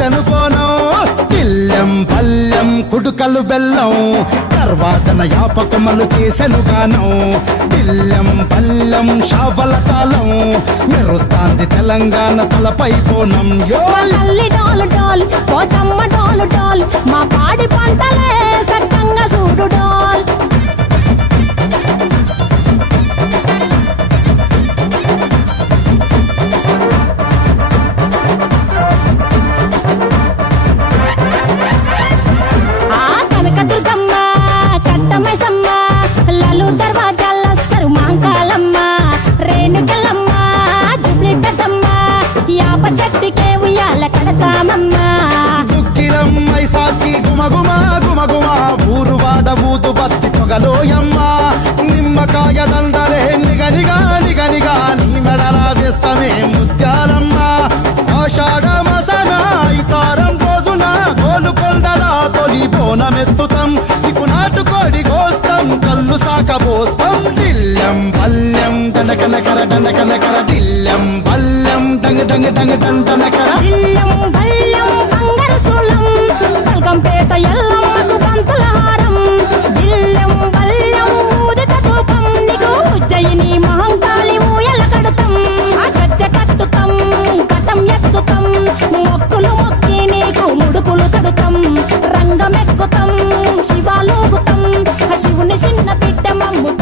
కట్టెను కోనం దిల్లెం పల్లెం కుడుకలు బెల్లం దర్వాజన యాపకమలు చేసెను గానం దిల్లెం పల్లెం షావల తాళం మెరుస్తాంది తెలంగాణ తలపై బోనం తల్లి డోలు డోల్ పోచమ్మ డోలు డోల్ మా పాడి పంటలే సక్కంగా చూడు డోల్ కనకదుర్గమ్మ కట్టమైసమ్మ లలు దర్వాజా లస్కరు మాంకాలమ్మ రేణుకెళ్ళమ్మ జుబ్లి పెద్దమ్మ యాప చెట్టుకే ఉయ్యాల కడతామమ్మ దుక్కిలమ్మై సాచి గుమగుమ గుమగుమ ఊరు వాడ ఊదు బత్తి పొగలోయమ్మ నిమ్మకాయ దండలే నిగనిగా నిగనిగా నీ మెడలా వేస్తమే ముత్యాలమ్మ ఆషాఢ మసన ఇతారం రోజున గోలుకొండలా తొలి బోనమెత్తుతాం ఇకు నాటుకోడి కోస్తాం కళ్ళు సాకబోస్తాం దిల్లెం పల్లెం దండకనకర దండకనకర దిల్లెం పల్లెం డంగ డంగ డంగ డండనకర దిల్లం బల్లం బంగారు సూలం బల్కంపేట ఎల్లమ్మకు పంతుల హారం దిల్లం బల్లం ఊదిత ధూపం నీకు ఉజ్జయిని మహంకాళి ఊయల కడుతాం ఆ గజ్జ కట్టుతాం కటం ఎత్తుతాం మొక్కులు మొక్కి నీకు ముడుపులు కడుతాం రంగమెక్కుతాం శివాలోగుతాం ఆ శివుని చిన్న బిడ్డ మమ్ము